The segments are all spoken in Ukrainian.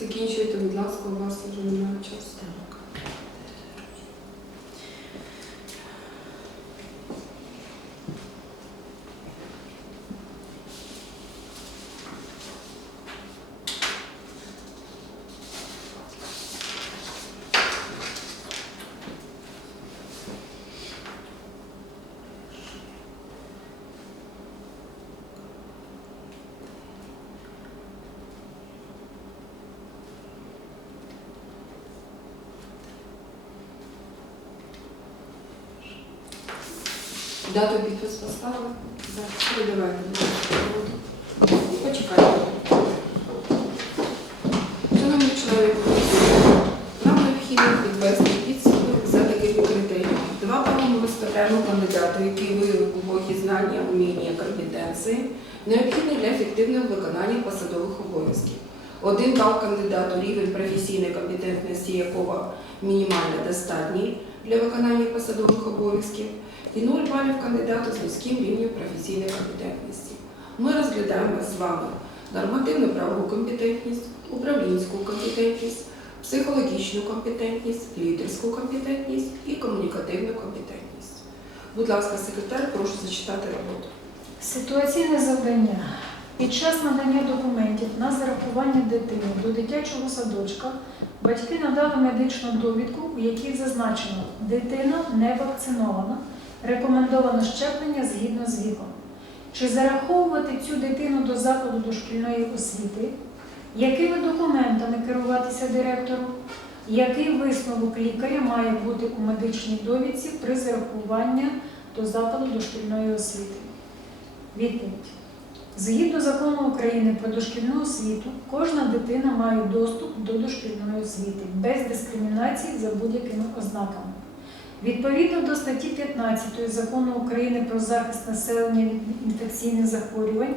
Закінчуйте, будь ласка, у вас вже немає часу. Дату підпис поставили? Так. Роботу. І почекайте. Шановні комісії, нам необхідно підвести підсумок за такими критеріями. Два ми виставляємо кандидату, який виявив глибокі знання, уміння, компетенції, необхідні для ефективного виконання посадових обов'язків. Один бал кандидату, рівень професійної компетентності якого мінімально достатній для виконання посадових обов'язків і 0 балів кандидату з низьким рівнем професійної компетентності. Ми розглядаємо з вами нормативну правову компетентність, управлінську компетентність, психологічну компетентність, лідерську компетентність і комунікативну компетентність. Будь ласка, секретар, прошу зачитати роботу. Ситуаційне завдання. Під час надання документів на зарахування дитини до дитячого садочка батьки надали медичну довідку, у якій зазначено, дитина не вакцинована, рекомендовано щеплення згідно з віком. Чи зараховувати цю дитину до закладу дошкільної освіти? Якими документами керуватися директору? Який висновок лікаря має бути у медичній довідці при зарахуванні до закладу дошкільної освіти? Відповідь. Згідно закону України про дошкільну освіту, кожна дитина має доступ до дошкільної освіти без дискримінації за будь-якими ознаками. Відповідно до статті 15 закону України про захист населення від інфекційних захворювань,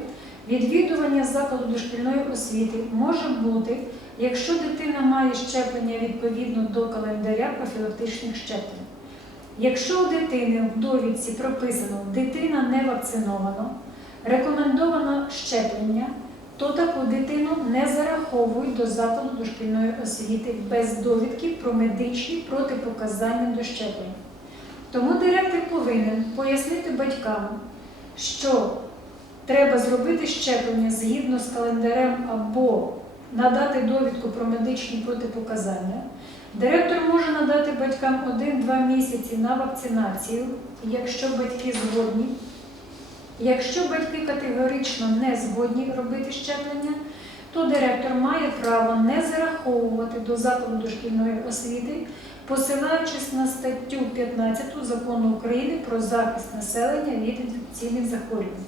відвідування закладу дошкільної освіти може бути, якщо дитина має щеплення відповідно до календаря профілактичних щеплень. Якщо у дитини в довідці прописано дитина не вакцинована, рекомендовано щеплення, то таку дитину не зараховують до закладу дошкільної освіти без довідки про медичні протипоказання до щеплення. Тому директор повинен пояснити батькам, що треба зробити щеплення згідно з календарем або надати довідку про медичні протипоказання. Директор може надати батькам 1-2 місяці на вакцинацію, якщо батьки згодні. Якщо батьки категорично не згодні робити щеплення, то директор має право не зараховувати до закладу дошкільної освіти, посилаючись на статтю 15 закону України про захист населення від інфекційних захворювань.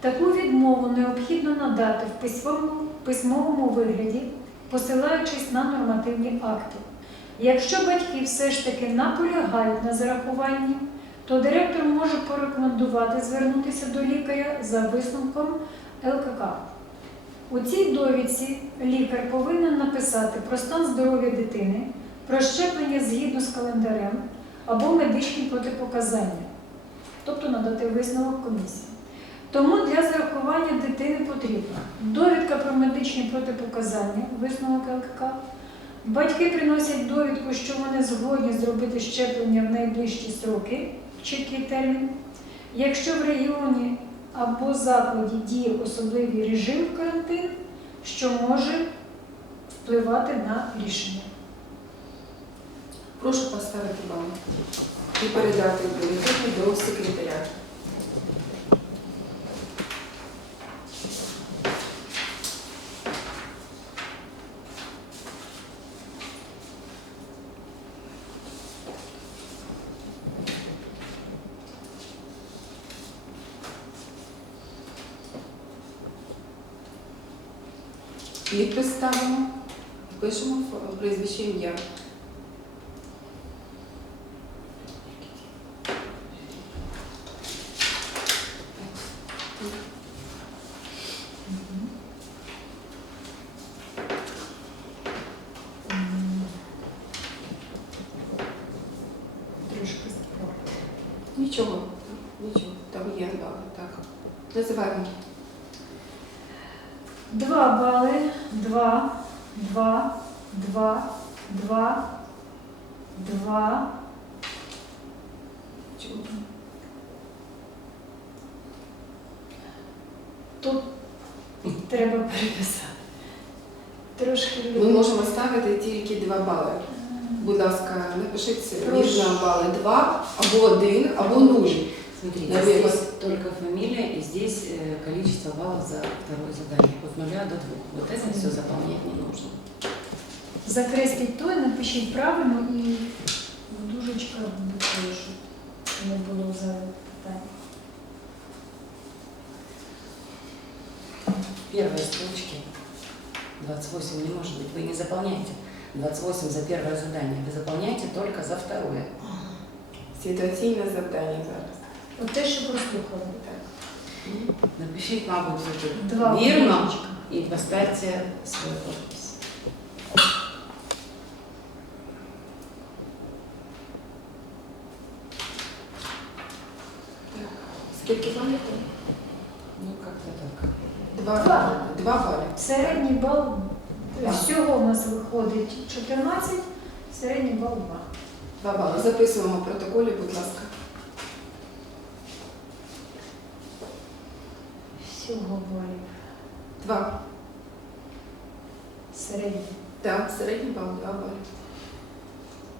Таку відмову необхідно надати в письмовому, письмовому вигляді, посилаючись на нормативні акти. Якщо батьки все ж таки наполягають на зарахуванні, то директор може порекомендувати звернутися до лікаря за висновком ЛКК. У цій довідці лікар повинен написати про стан здоров'я дитини, про щеплення згідно з календарем або медичні протипоказання, тобто надати висновок комісії. Тому для зарахування дитини потрібна довідка про медичні протипоказання, висновок ЛКК. Батьки приносять довідку, що вони згодні зробити щеплення в найближчі строки, чіткий термін. Якщо в регіоні або закладі діє особливий режим карантин, що може впливати на рішення. Прошу поставити бал і передати відповідь до секретаря. Підпис ставимо, пишемо прізвище ім'я. Нічого, нічого, там є бали, так. Називаємо. Два бали, два два, два, два, два. Чому? Тут треба переписати. Трошки Ми можемо ставити тільки 2 бали. Будь ласка, напишіть між бали 2 або 1, або 0. Смотрите, только фамилия и здесь э, количество баллов за второе задание. От нуля до двух. Вот это все заполнять не нужно. закресліть то і напишіть правильно і в дужечках буде те, щоб не було зайвих питань. Первые строчки 28 не может быть. Вы не заполняете 28 за первое задание. Вы заполняете только за второе. Ситуаційне завдання зараз. От те, що прослухали. Так. Напишите, мабуть, Два вірно и поставьте свою подпись. Скільки балів? там? Ну, как-то так. Два, Два. два бали. Середній бал Так. всього у нас виходить 14, середній бал 2. Два бали. Записуємо в протоколі, будь ласка. Всього балів. Два. Середній. Так, середній бал, два бали.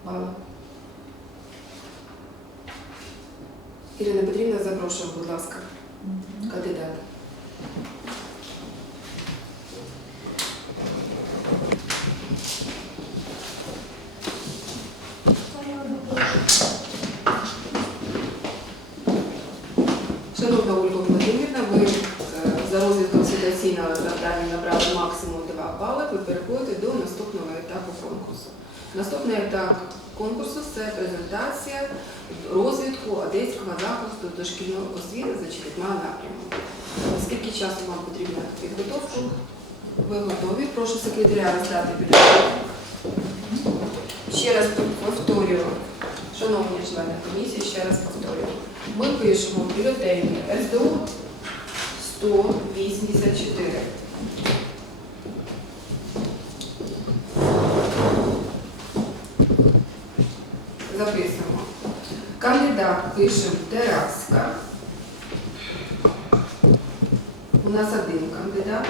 Бали. Ірина Петрівна, запрошую, будь ласка, кандидата. Шановна Ольга Володимирівна, ви е, за розвитком ситуаційного завдання набрали максимум 2 бали. Ви переходите до наступного етапу конкурсу. Наступний етап конкурсу це презентація розвитку одеського захисту дошкільної освіти за чотирма напрямами. Скільки часу вам потрібно підготовку? Ви готові? Прошу секретаря роздати бюлетені. Ще раз повторюю, шановні члени комісії, ще раз повторюю. Ми пишемо бюлетені СДУ 184. Записуємо. Кандидат пишемо Тераска. У нас один кандидат.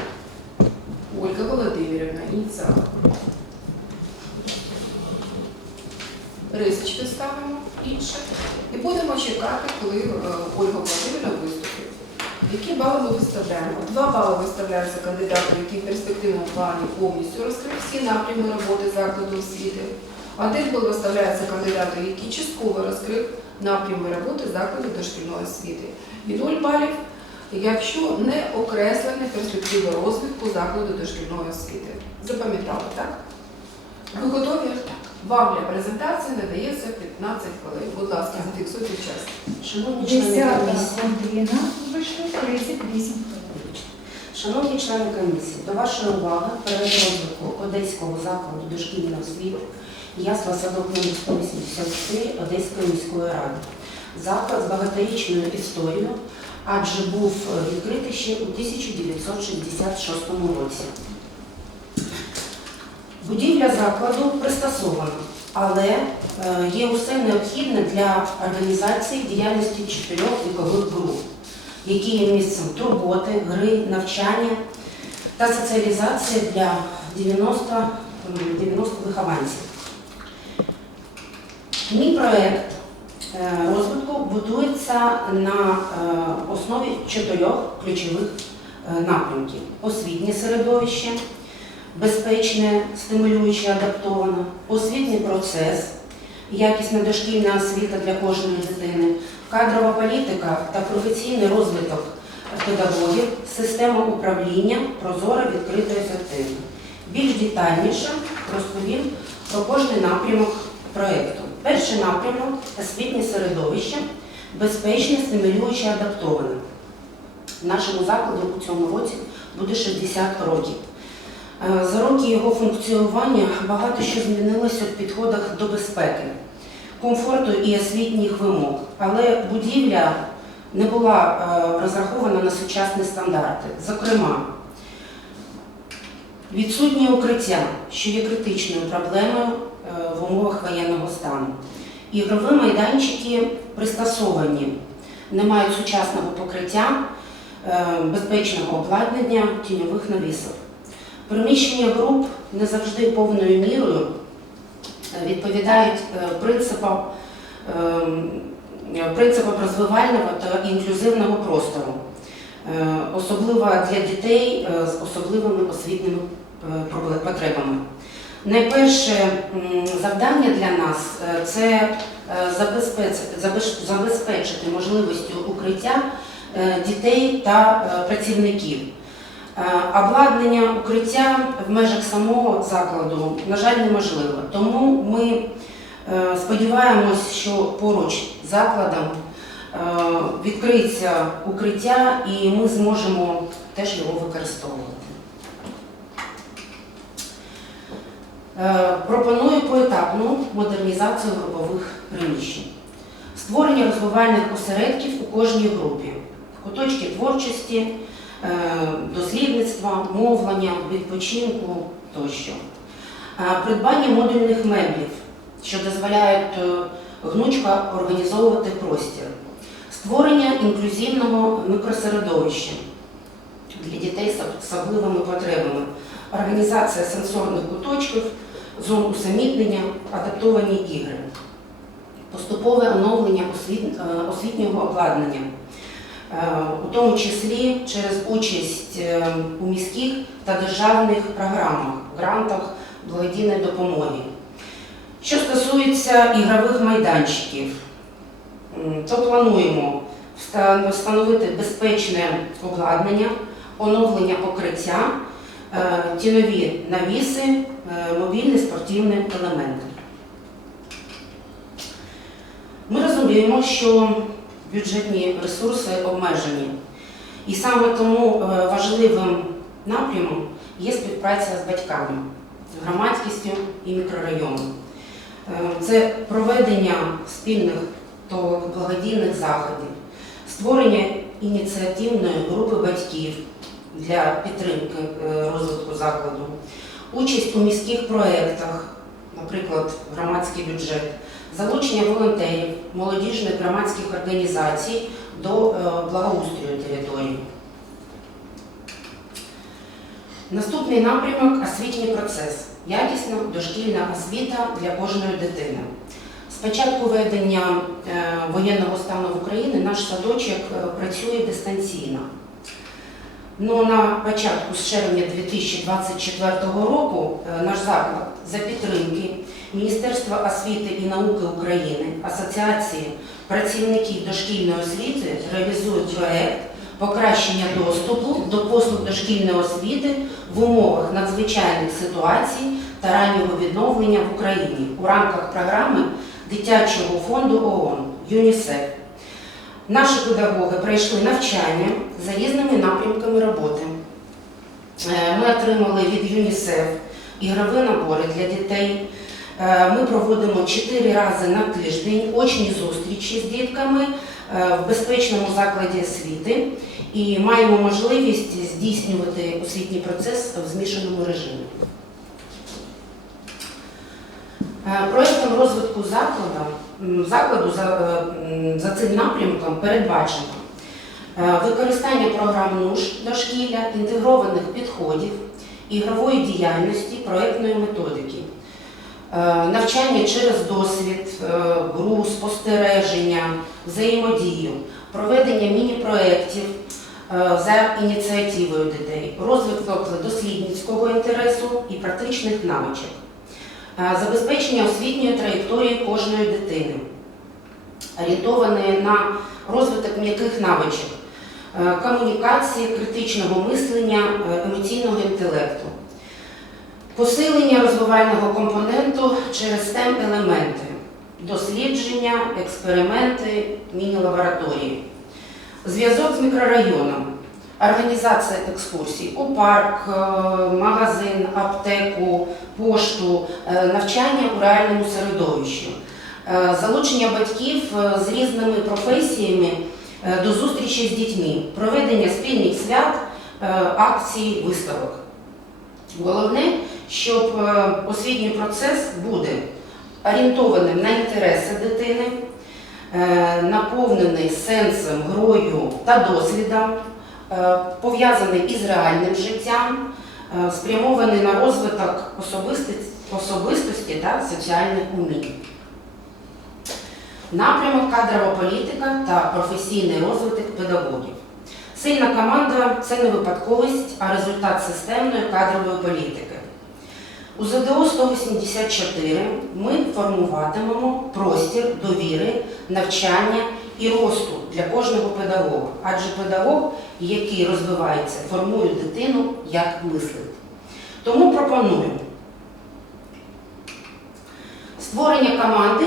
Ольга Володимирівна, ініціал. Рисочки ставимо інше. І будемо чекати, коли е, Ольга Володимирівна виступить. Які бали ми виставляємо? Два бали виставляються кандидату, який в перспективному плані повністю розкрив всі напрями роботи закладу освіти. Один бал виставляється кандидату, який частково розкрив напрями роботи закладу дошкільної освіти. І 0 балів, якщо не окреслені перспективи розвитку закладу дошкільної освіти. Запам'ятали, так? Ви готові? Вам для презентації надається 15 хвилин. Будь ласка, зафіксуйте час. Шановні члени комісії. 38. Шановні члени комісії, до вашої уваги перед розвитку Одеського закладу дошкільної освіти ясла садок номер 184 Одеської міської ради. Заклад з багаторічною історією, адже був відкритий ще у 1966 році. Будівля закладу пристосована, але е, є усе необхідне для організації діяльності чотирьох вікових груп які є місцем турботи, гри, навчання та соціалізації для 90, м, 90 вихованців. Мій проєкт е, розвитку будується на е, основі чотирьох ключових е, напрямків: освітнє середовище, безпечне, стимулююче, адаптоване, освітній процес, якісна дошкільна освіта для кожної дитини, кадрова політика та професійний розвиток педагогів, система управління прозора, відкрита, ефективна. Більш детальніше розповім про кожний напрямок проєкту. Перший напрямок освітнє середовище, безпечне, стимулююче, адаптоване. Нашому закладу у цьому році буде 60 років. Е, За роки його функціонування багато що змінилося в підходах до безпеки, комфорту і освітніх вимог, але будівля не була е, розрахована на сучасні стандарти. Зокрема, Відсутнє укриття, що є критичною проблемою е, в умовах воєнного. Ігрові майданчики пристосовані, не мають сучасного покриття, е, безпечного обладнання, тіньових навісів. Приміщення груп не завжди повною мірою е, відповідають е, принципам, ем, принципам розвивального та інклюзивного простору, особливо для дітей з особливими освітніми потребами. Найперше завдання для нас е, це е, забезпечити, можливістю укриття е, дітей та працівників. Обладнання укриття в межах самого закладу, на жаль, неможливо. Тому ми сподіваємось, що поруч з закладом відкриється укриття і ми зможемо теж його використовувати. Е, Пропоную поетапну модернізацію групових приміщень. Створення розвивальних осередків у кожній групі, куточки творчості, е, дослідництва, мовлення, відпочинку тощо. Е, Придбання модульних меблів, що дозволяють гнучко організовувати простір. Створення інклюзивного мікросередовища для дітей з особливими потребами. Організація сенсорних куточків, зон усамітнення, адаптовані ігри. Поступове оновлення е, освітнього обладнання, е, у тому числі через участь е, у міських та державних програмах, грантах благодійної допомоги. Що стосується ігрових майданчиків, то плануємо встановити безпечне обладнання, оновлення покриття, е, тінові навіси, е, мобільні спортивні елементи. Ми розуміємо, що бюджетні ресурси обмежені, і саме тому е, важливим напрямом є співпраця з батьками, громадськістю і мікрорайоном. Це проведення спільних благодійних заходів, створення ініціативної групи батьків для підтримки е, розвитку закладу, участь у міських проєктах, наприклад, громадський бюджет, залучення волонтерів, молодіжних громадських організацій до е, благоустрою території. Наступний напрямок освітній процес. Якісна дошкільна освіта для кожної дитини. З початку введення е, воєнного стану в Україні наш садочок працює дистанційно. Ну, на початку з червня 2024 року е, наш заклад за підтримки Міністерства освіти і науки України, Асоціації працівників дошкільної освіти реалізує проект покращення доступу до послуг дошкільної освіти в умовах надзвичайних ситуацій та раннього відновлення в Україні у рамках програми Дитячого фонду ООН ЮНІСЕФ. Наші педагоги пройшли навчання за різними напрямками роботи. Е, Ми отримали від ЮНІСЕФ ігрові набори для дітей. Е, Ми проводимо 4 рази на тиждень очні зустрічі з дітками е, в безпечному закладі освіти і маємо можливість здійснювати освітній процес в змішаному режимі. Е, Проєктом розвитку закладу, закладу за, е, за цим напрямком передбачено е, використання програм НУШ дошкілля, інтегрованих підходів, ігрової діяльності, проєктної методики, навчання через досвід, гру, спостереження, взаємодію, проведення міні-проєктів за ініціативою дітей, розвиток дослідницького інтересу і практичних навичок. Е, Забезпечення освітньої траєкторії кожної дитини, орієнтоване на розвиток м'яких навичок, е, комунікації, критичного мислення, е, емоційного інтелекту, посилення розвивального компоненту через stem елементи дослідження, експерименти, міні-лабораторії, зв'язок з мікрорайоном, організація екскурсій у парк, е, магазин, аптеку, пошту, е, навчання у реальному середовищі, е, залучення батьків з різними професіями до зустрічі з дітьми, проведення спільних свят, акцій, виставок. Головне, щоб освітній процес буде орієнтованим на інтереси дитини, наповнений сенсом, грою та досвідом, пов'язаний із реальним життям, е, спрямований на розвиток особистості, особистості та соціальних умінь. Напрямок кадрова політика та професійний розвиток педагогів. Сильна команда це не випадковість, а результат системної кадрової політики. У ЗДО 184 ми формуватимемо простір довіри, навчання і росту для кожного педагога, адже педагог, який розвивається, формує дитину як мислить. Тому пропоную створення команди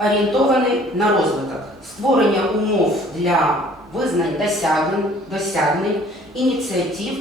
орієнтований на розвиток, створення умов для визнань досягнень, досягнень ініціатив